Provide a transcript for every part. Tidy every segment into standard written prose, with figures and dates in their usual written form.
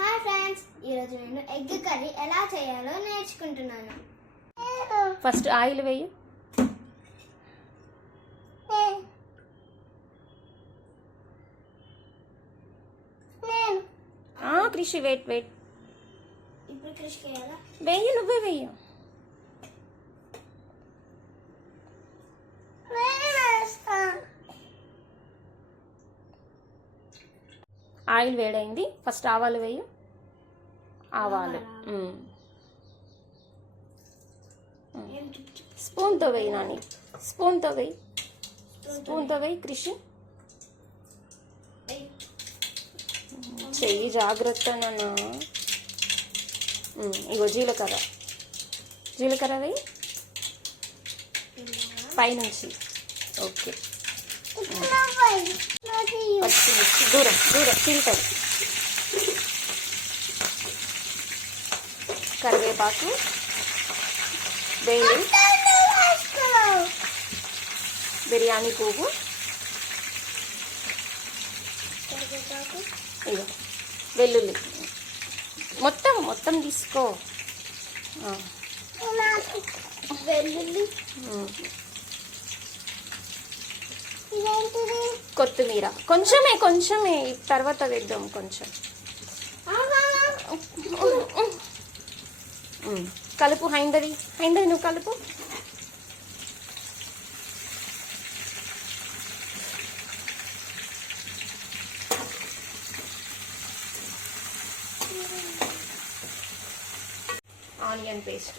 Hi friends, ఈరోజు నేను egg curry ఎలా చేయాలో నేర్చుకుంటున్నాను. ఫస్ట్ ఆయిల్ వేయి. కృషి వెయిట్. ఇప్పుడు కృషి వేయాలా? వేయి, నువ్వే వేయి. ఆయిల్ వేడైంది. ఫస్ట్ ఆవాలు వేయి. ఆవాలు స్పూన్తో వేయి నాని, స్పూన్తో వేయి కృషి. చెయ్యి జాగ్రత్త నాన్న. ఇగో జీలకర్ర వేయి పైనుంచి. ఓకే, పచ్చిమిర్చి దూరం చీలుతుంది. కరివేపాకు వేయి, బిర్యానీ పువ్వు, ఇగో వెల్లుల్లి మొత్తం తీసుకో. వెల్లుల్లి, కొత్తిమీర కొంచెమే తర్వాత వేద్దాం. కొంచెం కలుపు. హైందవి నువ్వు కలుపు. Onion paste,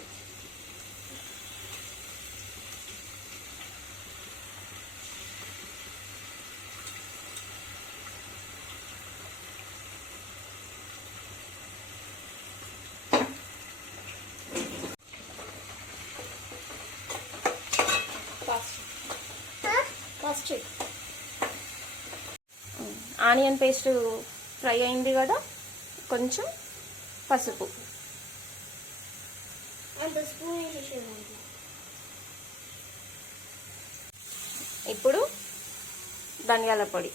onion paste fry అయింది కదా, కొంచెం పసుపు. ఇప్పుడు ధనియాల పొడి,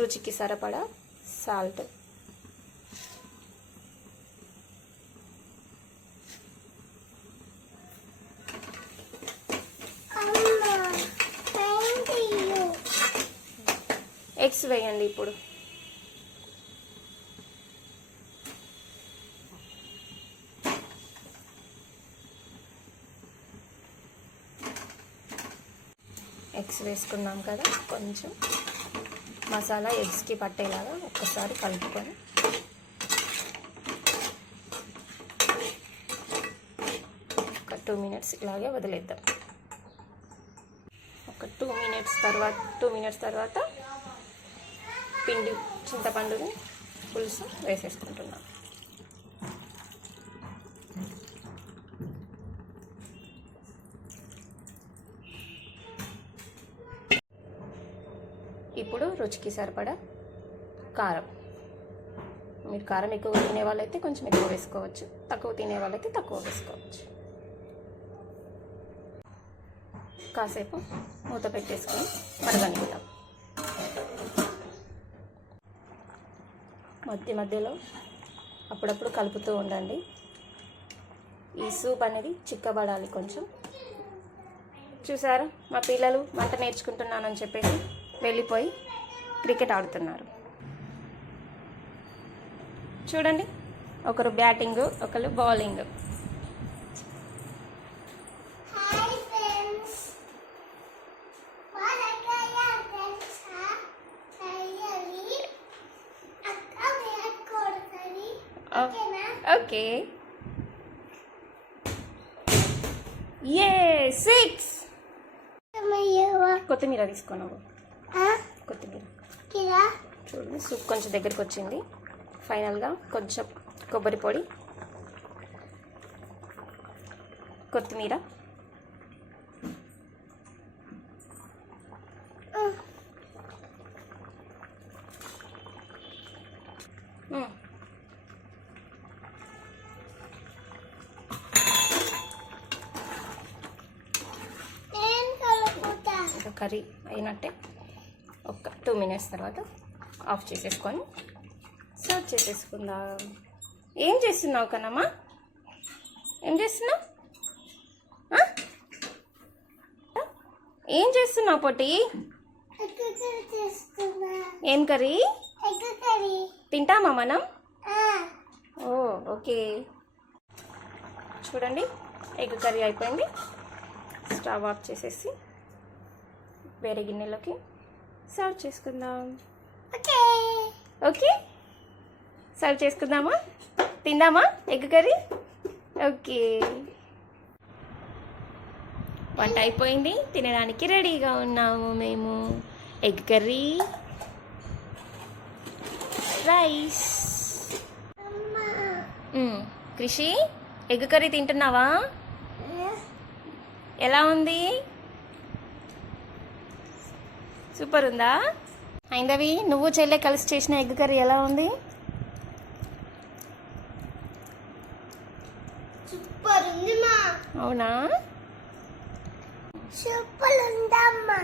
రుచికి సరిపడా సాల్ట్, ఎగ్స్ వేయండి ఇప్పుడు. ఎగ్స్ వేసుకున్నాం కదా, కొంచెం మసాలా ఎగ్స్కి పట్టేలాగా ఒక్కసారి కలుపుకొని ఒక 2 minutes ఇలాగే వదిలేద్దాం. ఒక 2 minutes తర్వాత చింతపండుని పులుసు వేసేసుకుంటున్నాం. ఇప్పుడు రుచికి సరిపడా కారం. మీరు కారం ఎక్కువ తినే వాళ్ళైతే కొంచెం ఎక్కువ వేసుకోవచ్చు, తక్కువ తినే వాళ్ళైతే తక్కువ వేసుకోవచ్చు. కాసేపు మూత పెట్టేసుకొని మరగనిద్దాం. మధ్యలో అప్పుడప్పుడు కలుపుతూ ఉండండి. ఈ సూప్ అనేది చిక్కబడాలి కొంచెం. చూసారా, మా పిల్లలు వంట నేర్చుకుంటున్నానని చెప్పేసి వెళ్ళిపోయి క్రికెట్ ఆడుతున్నారు. చూడండి, ఒకరు బ్యాటింగ్, ఒకరు బౌలింగ్. ఓకే, 6. కొత్తిమీర తీసుకున్నావు. కొత్తిమీర చూడండి, సూప్ కొంచెం దగ్గరికి వచ్చింది. ఫైనల్గా కొంచెం కొబ్బరి పొడి, కొత్తిమీర, కర్రీ అయినట్టే. ఒక 2 మినిట్స్ తర్వాత ఆఫ్ చేసేసుకొని సర్వ్ చేసేసుకుందాం. ఏం చేస్తున్నావు కన్నమ్మా? ఏం చేస్తున్నావు? ఏం చేస్తున్నావు పొట్టి? ఏం కర్రీ? తింటామా మనం? ఓ ఓకే. చూడండి, ఎగ్ కర్రీ అయిపోయింది. స్టవ్ ఆఫ్ చేసేసి వేరే గిన్నెలోకి సర్వ్ చేసుకుందాం. ఓకే, సర్వ్ చేసుకుందామా? తిందామా ఎగ్ కర్రీ? ఓకే, వంట అయిపోయింది, తినడానికి రెడీగా ఉన్నాము మేము. Egg curry, rice. కృషి, ఎగ్ కర్రీ తింటున్నావా? ఎలా ఉంది? సూపర్ ఉందా? ఐందవి, నువ్వు చెల్లె కలిసి చేసిన ఎగ్ కర్రీ ఎలా ఉంది? సూపర్ ఉంది మా. అవునా? సూపర్ ఉందమ్మా.